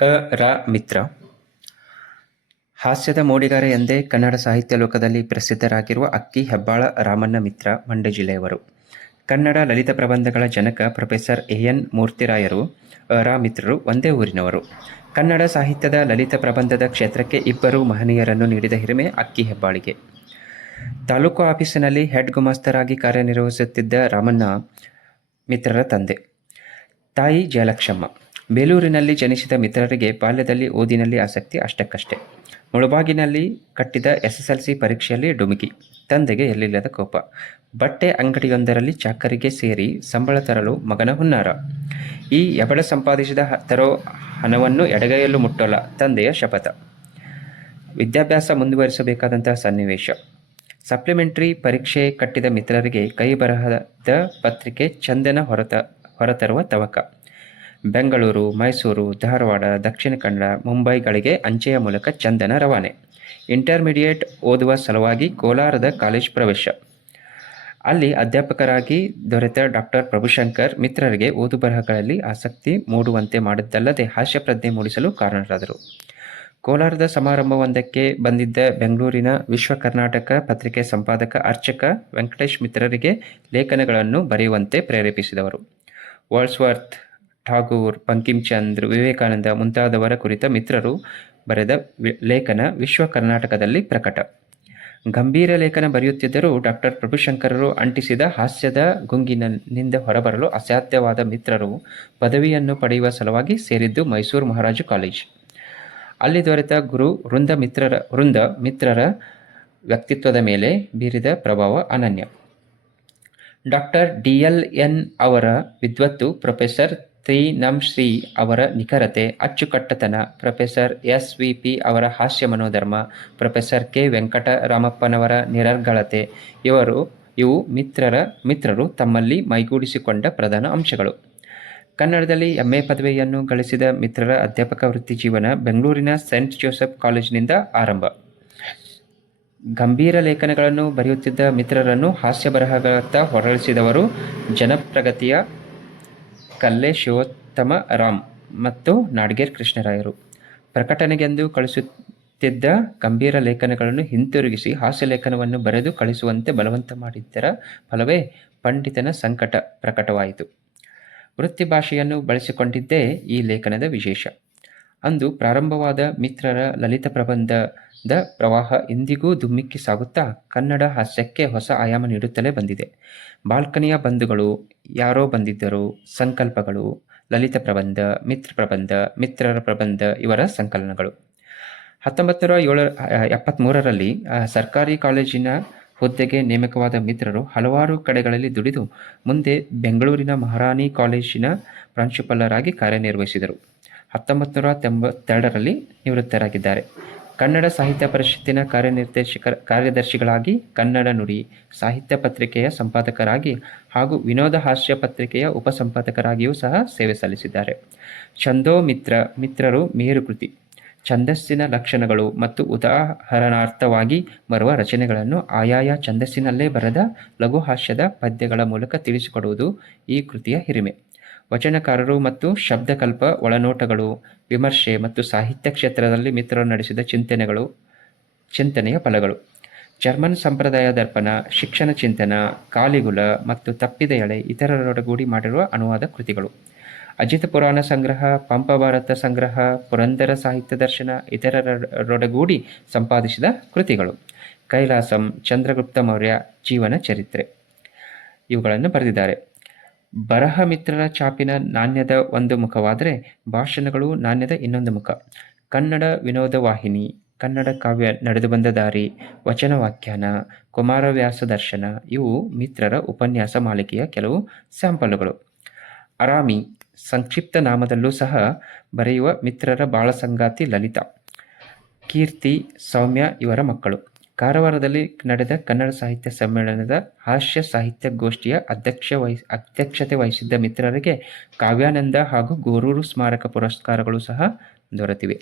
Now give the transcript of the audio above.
ಅ, ರ, ಮಿತ್ರ. ಹಾಸ್ಯದ ಮೋಡಿಗಾರ ಎಂದೇ ಕನ್ನಡ ಸಾಹಿತ್ಯ ಲೋಕದಲ್ಲಿ ಪ್ರಸಿದ್ಧರಾಗಿರುವ ಅಕ್ಕಿ ಹೆಬ್ಬಾಳ ರಾಮಣ್ಣ ಮಿತ್ರ ಮಂಡ್ಯ ಜಿಲ್ಲೆಯವರು ಕನ್ನಡ ಲಲಿತ ಪ್ರಬಂಧಗಳ ಜನಕ ಪ್ರೊಫೆಸರ್ ಎ ಎನ್ ಮೂರ್ತಿರಾಯರು ರ, ಮಿತ್ರರು ಒಂದೇ ಊರಿನವರು. ಕನ್ನಡ ಸಾಹಿತ್ಯದ ಲಲಿತ ಪ್ರಬಂಧದ ಕ್ಷೇತ್ರಕ್ಕೆ ಇಬ್ಬರು ಮಹನೀಯರನ್ನು ನೀಡಿದ ಹಿರಿಮೆ ಅಕ್ಕಿ ಹೆಬ್ಬಾಳಿಗೆ. ತಾಲೂಕು ಆಫೀಸಿನಲ್ಲಿ ಹೆಡ್ ಗುಮಾಸ್ತರಾಗಿ ಕಾರ್ಯನಿರ್ವಹಿಸುತ್ತಿದ್ದ ರಾಮಣ್ಣ ಮಿತ್ರರ ತಂದೆ. ತಾಯಿ ಜಯಲಕ್ಷಮ್ಮ. ಬೇಲೂರಿನಲ್ಲಿ ಜನಿಸಿದ ಮಿತ್ರರಿಗೆ ಬಾಲ್ಯದಲ್ಲಿ ಓದಿನಲ್ಲಿ ಆಸಕ್ತಿ ಅಷ್ಟಕ್ಕಷ್ಟೇ. ಮುಳುಬಾಗಿನಲ್ಲಿ ಕಟ್ಟಿದ ಎಸ್ ಎಸ್ ಎಲ್ ಸಿ ಪರೀಕ್ಷೆಯಲ್ಲಿ ಡುಮುಕಿ, ತಂದೆಗೆ ಎಲ್ಲಿಲ್ಲದ ಕೋಪ. ಬಟ್ಟೆ ಅಂಗಡಿಯೊಂದರಲ್ಲಿ ಚಾಕರಿಗೆ ಸೇರಿ ಸಂಬಳ ತರಲು ಮಗನ ಹುನ್ನಾರ. ಈ ಎಬಳ ಸಂಪಾದಿಸಿದ ತರೋ ಹಣವನ್ನು ಎಡಗೈಯಲ್ಲೂ ಮುಟ್ಟೋಲ್ಲ, ತಂದೆಯ ಶಪಥ. ವಿದ್ಯಾಭ್ಯಾಸ ಮುಂದುವರಿಸಬೇಕಾದಂತಹ ಸನ್ನಿವೇಶ. ಸಪ್ಲಿಮೆಂಟರಿ ಪರೀಕ್ಷೆ ಕಟ್ಟಿದ ಮಿತ್ರರಿಗೆ ಕೈ ಬರಹದ ಪತ್ರಿಕೆ ಚಂದನ ಹೊರತ, ಹೊರತರುವ ತವಕ. ಬೆಂಗಳೂರು, ಮೈಸೂರು, ಧಾರವಾಡ, ದಕ್ಷಿಣ ಕನ್ನಡ, ಮುಂಬೈಗಳಿಗೆ ಅಂಚೆಯ ಮೂಲಕ ಚಂದನ ರವಾನೆ. ಇಂಟರ್ಮೀಡಿಯೇಟ್ ಓದುವ ಸಲುವಾಗಿ ಕೋಲಾರದ ಕಾಲೇಜ್ ಪ್ರವೇಶ. ಅಲ್ಲಿ ಅಧ್ಯಾಪಕರಾಗಿ ದೊರೆತ ಡಾಕ್ಟರ್ ಪ್ರಭುಶಂಕರ್ ಮಿತ್ರರಿಗೆ ಓದು ಬರಹಗಳಲ್ಲಿ ಆಸಕ್ತಿ ಮೂಡುವಂತೆ ಮಾಡಿದ್ದಲ್ಲದೆ ಹಾಸ್ಯಪ್ರಜ್ಞೆ ಮೂಡಿಸಲು ಕಾರಣರಾದರು. ಕೋಲಾರದ ಸಮಾರಂಭವೊಂದಕ್ಕೆ ಬಂದಿದ್ದ ಬೆಂಗಳೂರಿನ ವಿಶ್ವ ಕರ್ನಾಟಕ ಪತ್ರಿಕೆ ಸಂಪಾದಕ, ಅರ್ಚಕ ವೆಂಕಟೇಶ್ ಮಿತ್ರರಿಗೆ ಲೇಖನಗಳನ್ನು ಬರೆಯುವಂತೆ ಪ್ರೇರೇಪಿಸಿದವರು. ವರ್ಡ್ಸ್ವರ್ತ್ ಠಾಗೂರ್ ಬಂಕಿಂಚಂದ್ರ ವಿವೇಕಾನಂದ ಮುಂತಾದವರ ಕುರಿತ ಮಿತ್ರರು ಬರೆದ ಲೇಖನ ವಿಶ್ವ ಕರ್ನಾಟಕದಲ್ಲಿ ಪ್ರಕಟ. ಗಂಭೀರ ಲೇಖನ ಬರೆಯುತ್ತಿದ್ದರೂ ಡಾಕ್ಟರ್ ಪ್ರಭುಶಂಕರರು ಅಂಟಿಸಿದ ಹಾಸ್ಯದ ಗುಂಗಿನಿಂದ ಹೊರಬರಲು ಅಸಾಧ್ಯವಾದ ಮಿತ್ರರು ಪದವಿಯನ್ನು ಪಡೆಯುವ ಸಲುವಾಗಿ ಸೇರಿದ್ದು ಮೈಸೂರು ಮಹಾರಾಜು ಕಾಲೇಜ್. ಅಲ್ಲಿ ದೊರೆತ ಗುರು ವೃಂದ ಮಿತ್ರರ ವೃಂದ ಮಿತ್ರರ ವ್ಯಕ್ತಿತ್ವದ ಮೇಲೆ ಬೀರಿದ ಪ್ರಭಾವ ಅನನ್ಯ. ಡಾಕ್ಟರ್ ಡಿ ಎಲ್ ಎನ್ ಅವರ ವಿದ್ವತ್ತು ಪ್ರೊಫೆಸರ್ ತ್ರಿ ಶ್ರೀ ಅವರ ನಿಖರತೆ, ಅಚ್ಚುಕಟ್ಟತನ, ಪ್ರೊಫೆಸರ್ ಎಸ್ ವಿ ಪಿ ಅವರ ಹಾಸ್ಯ ಮನೋಧರ್ಮ, ಪ್ರೊಫೆಸರ್ ಕೆ ವೆಂಕಟರಾಮಪ್ಪನವರ ನಿರರ್ಗಳತೆ. ಇವರು, ಇವು ಮಿತ್ರರ, ಮಿತ್ರರು ತಮ್ಮಲ್ಲಿ ಮೈಗೂಡಿಸಿಕೊಂಡ ಪ್ರಧಾನ ಅಂಶಗಳು. ಕನ್ನಡದಲ್ಲಿ ಎಂ ಎ ಪದವಿಯನ್ನು ಗಳಿಸಿದ ಮಿತ್ರರ ಅಧ್ಯಾಪಕ ವೃತ್ತಿ ಜೀವನ ಬೆಂಗಳೂರಿನ ಸೆಂಟ್ ಜೋಸೆಫ್ ಕಾಲೇಜಿನಿಂದ ಆರಂಭ. ಗಂಭೀರ ಲೇಖನಗಳನ್ನು ಬರೆಯುತ್ತಿದ್ದ ಮಿತ್ರರನ್ನು ಹಾಸ್ಯ ಬರಹಗಳತ್ತ ಹೊರಳಿಸಿದವರು ಜನಪ್ರಗತಿಯ ಕಲ್ಲೆ ಶಿವೋತ್ತಮ ರಾಮ್ ಮತ್ತು ನಾಡಗೇರ್ ಕೃಷ್ಣರಾಯರು. ಪ್ರಕಟಣೆಗೆಂದು ಕಳಿಸುತ್ತಿದ್ದ ಗಂಭೀರ ಲೇಖನಗಳನ್ನು ಹಿಂತಿರುಗಿಸಿ ಹಾಸ್ಯ ಲೇಖನವನ್ನು ಬರೆದು ಕಳಿಸುವಂತೆ ಬಲವಂತ ಮಾಡಿದ್ದರ ಫಲವೇ ಪಂಡಿತನ ಸಂಕಟ ಪ್ರಕಟವಾಯಿತು. ವೃತ್ತಿ ಭಾಷೆಯನ್ನು ಬಳಸಿಕೊಂಡಿದ್ದೇ ಈ ಲೇಖನದ ವಿಶೇಷ. ಅಂದು ಪ್ರಾರಂಭವಾದ ಮಿತ್ರರ ಲಲಿತ ಪ್ರಬಂಧದ ಪ್ರವಾಹ ಇಂದಿಗೂ ಧುಮ್ಮಿಕ್ಕಿ ಸಾಗುತ್ತಾ ಕನ್ನಡ ಹಾಸ್ಯಕ್ಕೆ ಹೊಸ ಆಯಾಮ ನೀಡುತ್ತಲೇ ಬಂದಿದೆ. ಬಾಲ್ಕನಿಯ ಬಂಧುಗಳು ಯಾರೋ ಬಂದಿದ್ದರು. ಸಂಕಲ್ಪಗಳು, ಲಲಿತ ಪ್ರಬಂಧ, ಮಿತ್ರ ಪ್ರಬಂಧ, ಮಿತ್ರರ ಪ್ರಬಂಧ ಇವರ ಸಂಕಲನಗಳು. ಹತ್ತೊಂಬತ್ತು ನೂರ ಏಳ ಎಪ್ಪತ್ತ್ಮೂರರಲ್ಲಿ ಸರ್ಕಾರಿ ಕಾಲೇಜಿನ ಹುದ್ದೆಗೆ ನೇಮಕವಾದ ಮಿತ್ರರು ಹಲವಾರು ಕಡೆಗಳಲ್ಲಿ ದುಡಿದು ಮುಂದೆ ಬೆಂಗಳೂರಿನ ಮಹಾರಾಣಿ ಕಾಲೇಜಿನ ಪ್ರಾಂಶುಪಾಲರಾಗಿ ಕಾರ್ಯನಿರ್ವಹಿಸಿದರು. ಹತ್ತೊಂಬತ್ತು ನೂರ ನಿವೃತ್ತರಾಗಿದ್ದಾರೆ. ಕನ್ನಡ ಸಾಹಿತ್ಯ ಪರಿಷತ್ತಿನ ಕಾರ್ಯನಿರ್ದೇಶಕ ಕಾರ್ಯದರ್ಶಿಗಳಾಗಿ ಕನ್ನಡ ನುಡಿ ಸಾಹಿತ್ಯ ಪತ್ರಿಕೆಯ ಸಂಪಾದಕರಾಗಿ ಹಾಗೂ ವಿನೋದ ಹಾಸ್ಯ ಪತ್ರಿಕೆಯ ಉಪಸಂಪಾದಕರಾಗಿಯೂ ಸಹ ಸೇವೆ ಸಲ್ಲಿಸಿದ್ದಾರೆ. ಛಂದೋ ಮಿತ್ರ, ಮಿತ್ರರು ಮೇರು ಕೃತಿ. ಛಂದಸ್ಸಿನ ಲಕ್ಷಣಗಳು ಮತ್ತು ಉದಾಹರಣಾರ್ಥವಾಗಿ ಬರುವ ರಚನೆಗಳನ್ನು ಆಯಾಯ ಛಂದಸ್ಸಿನಲ್ಲೇ ಬರೆದ ಲಘು ಹಾಸ್ಯದ ಪದ್ಯಗಳ ಮೂಲಕ ತಿಳಿಸಿಕೊಡುವುದು ಈ ಕೃತಿಯ ಹಿರಿಮೆ. ವಚನಕಾರರು ಮತ್ತು ಶಬ್ದಕಲ್ಪ ಒಳನೋಟಗಳು, ವಿಮರ್ಶೆ ಮತ್ತು ಸಾಹಿತ್ಯ ಕ್ಷೇತ್ರದಲ್ಲಿ ಮಿತ್ರರು ನಡೆಸಿದ ಚಿಂತನೆಗಳು, ಚಿಂತನೆಯ ಫಲಗಳು. ಜರ್ಮನ್ ಸಂಪ್ರದಾಯ ದರ್ಪಣ, ಶಿಕ್ಷಣ ಚಿಂತನ, ಕಾಲಿಗುಲ ಮತ್ತು ತಪ್ಪಿದ ಎಳೆ ಇತರರೊಡಗೂಡಿ ಮಾಡಿರುವ ಅನುವಾದ ಕೃತಿಗಳು. ಅಜಿತ ಪುರಾಣ ಸಂಗ್ರಹ, ಪಂಪ ಭಾರತ ಸಂಗ್ರಹ, ಪುರಂದರ ಸಾಹಿತ್ಯ ದರ್ಶನ ಇತರರೊಡಗೂಡಿ ಸಂಪಾದಿಸಿದ ಕೃತಿಗಳು. ಕೈಲಾಸಂ, ಚಂದ್ರಗುಪ್ತ ಮೌರ್ಯ, ಜೀವನ ಚರಿತ್ರೆ. ಇವುಗಳನ್ನು ಬರೆದಿದ್ದಾರೆ. ಬರಹ ಮಿತ್ರರ ಚಾಪಿನ ನಾಣ್ಯದ ಒಂದು ಮುಖವಾದರೆ ಭಾಷಣಗಳು ನಾಣ್ಯದ ಇನ್ನೊಂದು ಮುಖ. ಕನ್ನಡ ವಿನೋದ ವಾಹಿನಿ, ಕನ್ನಡ ಕಾವ್ಯ ನಡೆದು ಬಂದ ದಾರಿ, ವಚನ ವ್ಯಾಖ್ಯಾನ ಕುಮಾರವ್ಯಾಸ ದರ್ಶನ, ಇವು ಮಿತ್ರರ ಉಪನ್ಯಾಸ ಮಾಲಿಕೆಯ ಕೆಲವು ಸ್ಯಾಂಪಲ್ಗಳು. ಅರಾಮಿ, ಸಂಕ್ಷಿಪ್ತ ನಾಮದಲ್ಲೂ ಸಹ ಬರೆಯುವ ಮಿತ್ರರ ಬಾಳ ಸಂಗಾತಿ ಲಲಿತಾ. ಕೀರ್ತಿ, ಸೌಮ್ಯ ಇವರ ಮಕ್ಕಳು. ಕಾರವಾರದಲ್ಲಿ ನಡೆದ ಕನ್ನಡ ಸಾಹಿತ್ಯ ಸಮ್ಮೇಳನದ ಹಾಸ್ಯ ಸಾಹಿತ್ಯ ಗೋಷ್ಠಿಯ ಅಧ್ಯಕ್ಷ ಅಧ್ಯಕ್ಷತೆ ವಹಿಸಿದ್ದ ಮಿತ್ರರಿಗೆ ಕಾವ್ಯಾನಂದ ಹಾಗೂ ಗೋರೂರು ಸ್ಮಾರಕ ಪುರಸ್ಕಾರಗಳು ಸಹ ದೊರೆತಿವೆ.